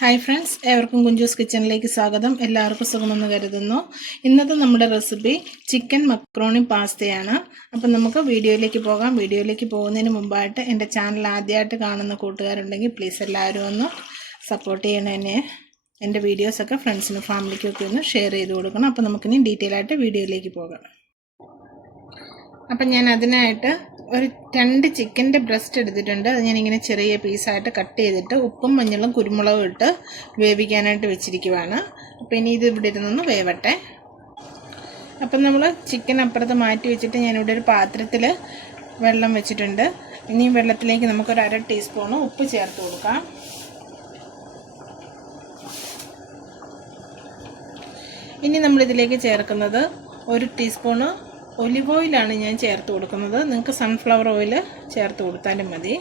Hi friends, ഏവർക്കും കുഞ്ചൂസ് കിച്ചണിലേക്ക് സ്വാഗതം. എല്ലാവർക്കും സുഖമെന്ന് കരുതുന്നു. ഇന്നത്തെ നമ്മുടെ റെസിപ്പി ചിക്കൻ മക്രോണി പാസ്തയാണ്. അപ്പം നമുക്ക് വീഡിയോയിലേക്ക് പോകാം. വീഡിയോയിലേക്ക് പോകുന്നതിന് മുമ്പായിട്ട് എൻ്റെ ചാനൽ ആദ്യമായിട്ട് കാണുന്ന കൂട്ടുകാരുണ്ടെങ്കിൽ പ്ലീസ് എല്ലാവരും ഒന്ന് സപ്പോർട്ട് ചെയ്യണം. എന്നെ എൻ്റെ വീഡിയോസൊക്കെ ഫ്രണ്ട്സിനും ഫാമിലിക്കും ഒക്കെ ഒന്ന് ഷെയർ ചെയ്ത് കൊടുക്കണം. അപ്പം നമുക്കിനി ഡീറ്റെയിൽ ആയിട്ട് വീഡിയോയിലേക്ക് പോകാം. അപ്പം ഞാൻ അതിനായിട്ട് ഒരു 2 ചിക്കൻ്റെ ബ്രസ്റ്റ് എടുത്തിട്ടുണ്ട്. അത് ഞാനിങ്ങനെ ചെറിയ പീസായിട്ട് കട്ട് ചെയ്തിട്ട് ഉപ്പും മഞ്ഞളും കുരുമുളകും ഇട്ട് വേവിക്കാനായിട്ട് വെച്ചിരിക്കുവാണ്. അപ്പോൾ ഇനി ഇത് ഇവിടെ ഇരുന്നൊന്ന് വേവട്ടെ. അപ്പം നമ്മൾ ചിക്കൻ അപ്പുറത്ത് മാറ്റി വെച്ചിട്ട് ഞാനിവിടെ ഒരു പാത്രത്തിൽ വെള്ളം വെച്ചിട്ടുണ്ട്. ഇനി വെള്ളത്തിലേക്ക് നമുക്കൊരു 1/2 ടീസ്പൂണ് ഉപ്പ് ചേർത്ത് കൊടുക്കാം. ഇനി നമ്മളിതിലേക്ക് ചേർക്കുന്നത് 1 ടീസ്പൂണ് ഒലിവ് ഓയിലാണ് ഞാൻ ചേർത്ത് കൊടുക്കുന്നത്. നിങ്ങൾക്ക് സൺഫ്ലവർ ഓയിൽ ചേർത്ത് കൊടുത്താലും മതി.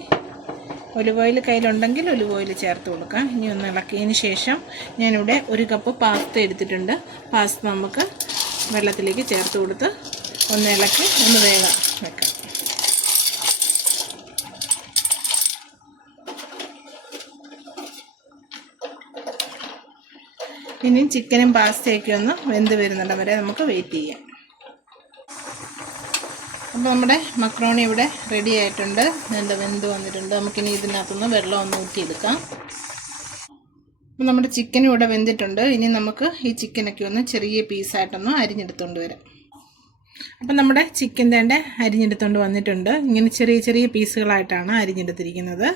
ഒലിവ് ഓയിൽ കയ്യിലുണ്ടെങ്കിൽ ഒലിവ് ഓയിൽ ചേർത്ത് കൊടുക്കാം. ഇനി ഒന്ന് ഇളക്കിയതിന് ശേഷം ഞാനിവിടെ 1 കപ്പ് പാസ്ത എടുത്തിട്ടുണ്ട്. പാസ്ത നമുക്ക് വെള്ളത്തിലേക്ക് ചേർത്ത് കൊടുത്ത് ഒന്ന് ഇളക്കി ഒന്ന് വേഗം വെക്കാം. ഇനി ചിക്കനും പാസ്തയൊക്കെ ഒന്ന് വെന്ത് വരുന്നിടം വരെ നമുക്ക് വെയിറ്റ് ചെയ്യാം. അപ്പോൾ നമ്മുടെ മക്രോണി ഇവിടെ റെഡി ആയിട്ടുണ്ട്. നല്ല വെന്ത് വന്നിട്ടുണ്ട്. നമുക്കിനി ഇതിനകത്തുനിന്ന് വെള്ളം ഒന്ന് ഊറ്റിയെടുക്കാം. അപ്പോൾ നമ്മുടെ ചിക്കനും ഇവിടെ വെന്തിട്ടുണ്ട്. ഇനി നമുക്ക് ഈ ചിക്കനൊക്കെ ഒന്ന് ചെറിയ പീസായിട്ടൊന്ന് അരിഞ്ഞെടുത്തുകൊണ്ട് വരാം. അപ്പം നമ്മുടെ ചിക്കൻ തേണ്ട അരിഞ്ഞെടുത്തുകൊണ്ട് വന്നിട്ടുണ്ട്. ഇങ്ങനെ ചെറിയ ചെറിയ പീസുകളായിട്ടാണ് അരിഞ്ഞെടുത്തിരിക്കുന്നത്.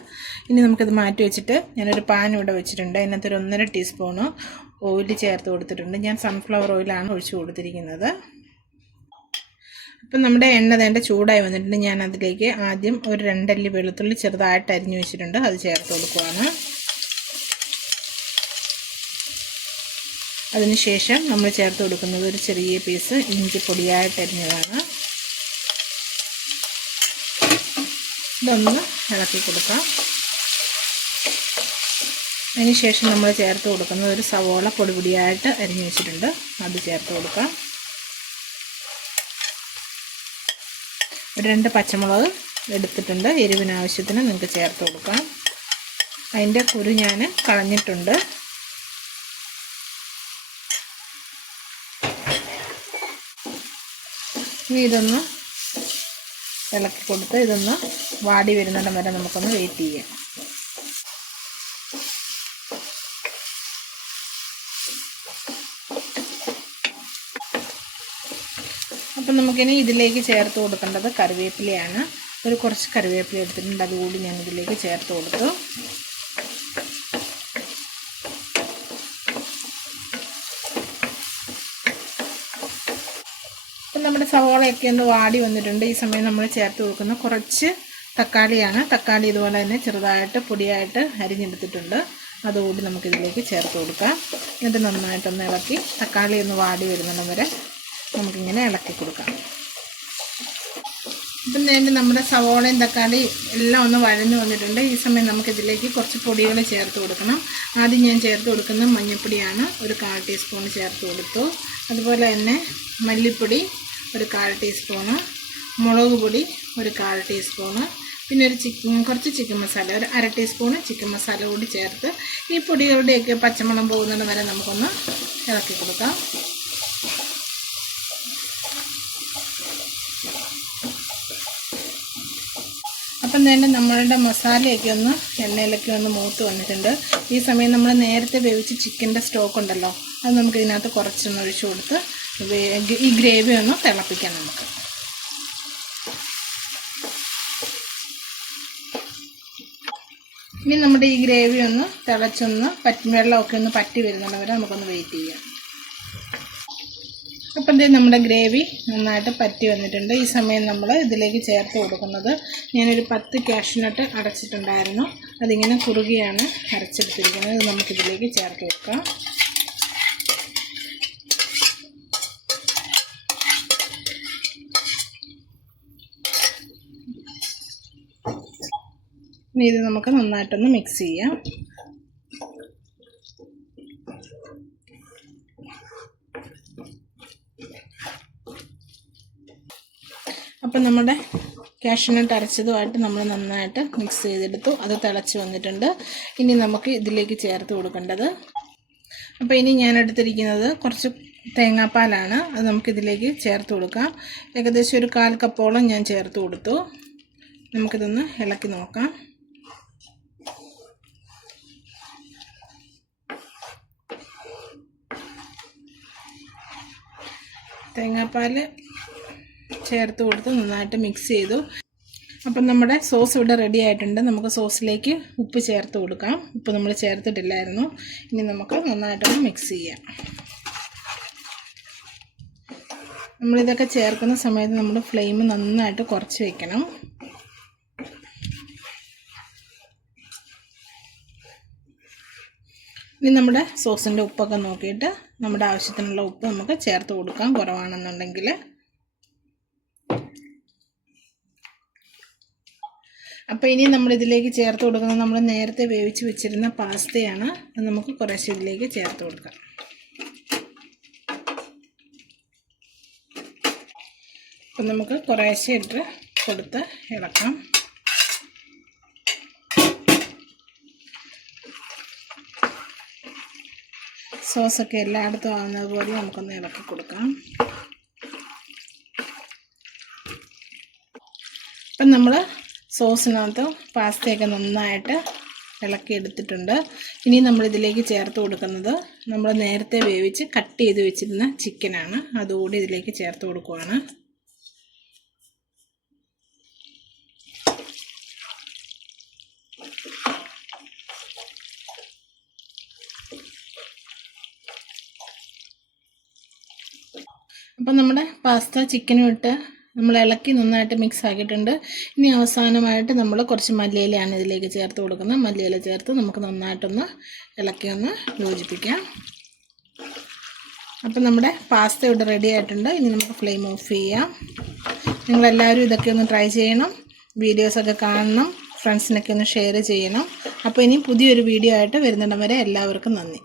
ഇനി നമുക്കിത് മാറ്റി വെച്ചിട്ട് ഞാനൊരു പാൻ ഇവിടെ വെച്ചിട്ടുണ്ട്. അതിനകത്തൊരു 1.5 ടീസ്പൂണ് ഓയിൽ ചേർത്ത് കൊടുത്തിട്ടുണ്ട്. ഞാൻ സൺഫ്ലവർ ഓയിലാണ് ഒഴിച്ച് കൊടുത്തിരിക്കുന്നത്. അപ്പം നമ്മുടെ എണ്ണ തേണ്ട ചൂടായി വന്നിട്ടുണ്ട്. ഞാൻ അതിലേക്ക് ആദ്യം ഒരു 2 അല്ലി വെളുത്തുള്ളി ചെറുതായിട്ട് അരിഞ്ഞു വെച്ചിട്ടുണ്ട്. അത് ചേർത്ത് കൊടുക്കുകയാണ്. അതിനുശേഷം നമ്മൾ ചേർത്ത് കൊടുക്കുന്നത് ഒരു ചെറിയ പീസ് ഇഞ്ചി പൊടിയായിട്ട് അരിഞ്ഞതാണ്. ഇതൊന്ന് ഇളക്കി കൊടുക്കാം. അതിനുശേഷം നമ്മൾ ചേർത്ത് കൊടുക്കുന്നത് ഒരു സവോള പൊടിയായിട്ട് അരിഞ്ഞു വെച്ചിട്ടുണ്ട്. അത് ചേർത്ത് കൊടുക്കാം. 2 പച്ചമുളക് എടുത്തിട്ടുണ്ട്. എരിവിന് ആവശ്യത്തിന് നിങ്ങൾക്ക് ചേർത്ത് കൊടുക്കാം. അതിൻ്റെ കുരു ഞാൻ കളഞ്ഞിട്ടുണ്ട്. ഇനി ഇതൊന്ന് ഇളക്കി കൊടുത്ത് ഇതൊന്ന് വാടി വരുന്നിടം വരെ നമുക്കൊന്ന് വെയിറ്റ് ചെയ്യാം. അപ്പം നമുക്കിനി ഇതിലേക്ക് ചേർത്ത് കൊടുക്കേണ്ടത് കറിവേപ്പിലയാണ്. കുറച്ച് കറിവേപ്പില എടുത്തിട്ടുണ്ട്. അതുകൂടി ഞാൻ ഇതിലേക്ക് ചേർത്ത് കൊടുത്തു. അപ്പം നമ്മുടെ സവോളയൊക്കെ ഒന്ന് വാടി വന്നിട്ടുണ്ട്. ഈ സമയം നമ്മൾ ചേർത്ത് കൊടുക്കുന്ന കുറച്ച് തക്കാളിയാണ്. തക്കാളി ഇതുപോലെ തന്നെ ചെറുതായിട്ട് പൊടിയായിട്ട് അരിഞ്ഞെടുത്തിട്ടുണ്ട്. അതുകൂടി നമുക്കിതിലേക്ക് ചേർത്ത് കൊടുക്കാം. എന്നിട്ട് നന്നായിട്ടൊന്ന് ഇളക്കി തക്കാളി ഒന്ന് വാടി വരുന്നിടം വരെ നമുക്കിങ്ങനെ ഇളക്കി കൊടുക്കാം. ഇപ്പം വേണ്ടി നമ്മുടെ സവോളയും തക്കാളി എല്ലാം ഒന്ന് വഴഞ്ഞു വന്നിട്ടുണ്ട്. ഈ സമയം നമുക്കിതിലേക്ക് കുറച്ച് പൊടികൾ ചേർത്ത് കൊടുക്കണം. ആദ്യം ഞാൻ ചേർത്ത് കൊടുക്കുന്നത് മഞ്ഞൾപ്പൊടിയാണ്. ഒരു 1/4 ടീസ്പൂൺ ചേർത്ത് കൊടുത്തു. അതുപോലെ തന്നെ മല്ലിപ്പൊടി ഒരു 1/4 ടീസ്പൂണ്, മുളക് പൊടി ഒരു 1/4 ടീസ്പൂണ്, പിന്നെ കുറച്ച് ചിക്കൻ മസാല ഒരു 1/2 ടീസ്പൂണ് ചിക്കൻ മസാല കൂടി ചേർത്ത് ഈ പൊടികളുടെയൊക്കെ പച്ചമണം പോകുന്നത് വരെ നമുക്കൊന്ന് ഇളക്കി കൊടുക്കാം. അപ്പം തന്നെ നമ്മളുടെ മസാലയൊക്കെ ഒന്ന് എണ്ണയിലൊക്കെ ഒന്ന് മൂത്ത് വന്നിട്ടുണ്ട്. ഈ സമയം നമ്മൾ നേരത്തെ വേവിച്ച് ചിക്കൻ്റെ സ്റ്റോക്ക് ഉണ്ടല്ലോ, അത് നമുക്ക് ഇതിനകത്ത് കുറച്ചൊന്ന് ഒഴിച്ചു കൊടുത്ത് ഈ ഗ്രേവി ഒന്ന് തിളപ്പിക്കാം നമുക്ക്. ഇനി നമ്മുടെ ഈ ഗ്രേവി ഒന്ന് തിളച്ചൊന്ന് വെള്ളമൊക്കെ ഒന്ന് പറ്റി വരുന്നുണ്ട് വരെ നമുക്കൊന്ന് വെയിറ്റ് ചെയ്യാം. അപ്പം നമ്മുടെ ഗ്രേവി നന്നായിട്ട് പറ്റി വന്നിട്ടുണ്ട്. ഈ സമയം നമ്മൾ ഇതിലേക്ക് ചേർത്ത് കൊടുക്കുന്നത് ഞാനൊരു 10 കാഷ്യൂനട്ട് അടച്ചിട്ടുണ്ടായിരുന്നു. അതിങ്ങനെ കുറുകിയാണ് അരച്ചെടുത്തിരിക്കുന്നത്. ഇത് നമുക്കിതിലേക്ക് ചേർത്ത് കൊടുക്കാം. ഇനി ഇത് നമുക്ക് നന്നായിട്ടൊന്ന് മിക്സ് ചെയ്യാം. അപ്പം നമ്മുടെ കാഷ്യൂനട്ട് അരച്ചതുമായിട്ട് നമ്മൾ നന്നായിട്ട് മിക്സ് ചെയ്തെടുത്തു. അത് തിളച്ച് വന്നിട്ടുണ്ട്. ഇനി നമുക്ക് ഇതിലേക്ക് ചേർത്ത് കൊടുക്കേണ്ടത്, അപ്പോൾ ഇനി ഞാൻ എടുത്തിരിക്കുന്നത് കുറച്ച് തേങ്ങാപ്പാലാണ്. അത് നമുക്കിതിലേക്ക് ചേർത്ത് കൊടുക്കാം. ഏകദേശം ഒരു 1/4 കപ്പോളം ഞാൻ ചേർത്ത് കൊടുത്തു. നമുക്കിതൊന്ന് ഇളക്കി നോക്കാം. തേങ്ങാപ്പാൽ ചേർത്ത് കൊടുത്ത് നന്നായിട്ട് മിക്സ് ചെയ്തു. അപ്പം നമ്മുടെ സോസ് ഇവിടെ റെഡി ആയിട്ടുണ്ട്. നമുക്ക് സോസിലേക്ക് ഉപ്പ് ചേർത്ത് കൊടുക്കാം. ഉപ്പ് നമ്മൾ ചേർത്തിട്ടില്ലായിരുന്നു. ഇനി നമുക്ക് നന്നായിട്ടൊന്ന് മിക്സ് ചെയ്യാം. നമ്മളിതൊക്കെ ചേർക്കുന്ന സമയത്ത് നമ്മുടെ ഫ്ലെയിം നന്നായിട്ട് കുറച്ച് വയ്ക്കണം. ഇനി നമ്മുടെ സോസിൻ്റെ ഉപ്പൊക്കെ നോക്കിയിട്ട് നമ്മുടെ ആവശ്യത്തിനുള്ള ഉപ്പ് നമുക്ക് ചേർത്ത് കൊടുക്കാം, കുറവാണെന്നുണ്ടെങ്കിൽ. അപ്പോൾ ഇനി നമ്മളിതിലേക്ക് ചേർത്ത് കൊടുക്കുന്നത് നമ്മൾ നേരത്തെ വേവിച്ച് വെച്ചിരുന്ന പാസ്തയാണ്. അത് നമുക്ക് കുറേശ്ശെ ഇതിലേക്ക് ചേർത്ത് കൊടുക്കാം. അപ്പം നമുക്ക് കുറേശ്ശെ ഇട്ട് കൊടുത്ത് ഇളക്കാം. സോസൊക്കെ എല്ലായിടത്തും ആവുന്നത് പോലെ നമുക്കൊന്ന് ഇളക്കി കൊടുക്കാം. അപ്പം നമ്മൾ സോസിനകത്ത് പാസ്തയൊക്കെ നന്നായിട്ട് ഇളക്കി എടുത്തിട്ടുണ്ട്. ഇനി നമ്മളിതിലേക്ക് ചേർത്ത് കൊടുക്കുന്നത് നമ്മൾ നേരത്തെ വേവിച്ച് കട്ട് ചെയ്ത് വെച്ചിരുന്ന ചിക്കനാണ്. അതുകൂടി ഇതിലേക്ക് ചേർത്ത് കൊടുക്കുവാണ്. അപ്പം നമ്മുടെ പാസ്ത ചിക്കനും ഇട്ട് നമ്മൾ ഇളക്കി നന്നായിട്ട് മിക്സ് ആക്കിയിട്ടുണ്ട്. ഇനി അവസാനമായിട്ട് നമ്മൾ കുറച്ച് മല്ലിയിലയാണ് ഇതിലേക്ക് ചേർത്ത് കൊടുക്കുന്നത്. മല്ലിയില ചേർത്ത് നമുക്ക് നന്നായിട്ടൊന്ന് ഇളക്കി ഒന്ന് യോജിപ്പിക്കാം. അപ്പം നമ്മുടെ പാസ്ത ഇവിടെ റെഡി ആയിട്ടുണ്ട്. ഇനി നമുക്ക് ഫ്ലെയിം ഓഫ് ചെയ്യാം. നിങ്ങളെല്ലാവരും ഇതൊക്കെ ഒന്ന് ട്രൈ ചെയ്യണം. വീഡിയോസൊക്കെ കാണണം. ഫ്രണ്ട്സിനൊക്കെ ഒന്ന് ഷെയർ ചെയ്യണം. അപ്പോൾ ഇനി പുതിയൊരു വീഡിയോ ആയിട്ട് വരുന്നിടം വരെ എല്ലാവർക്കും നന്ദി.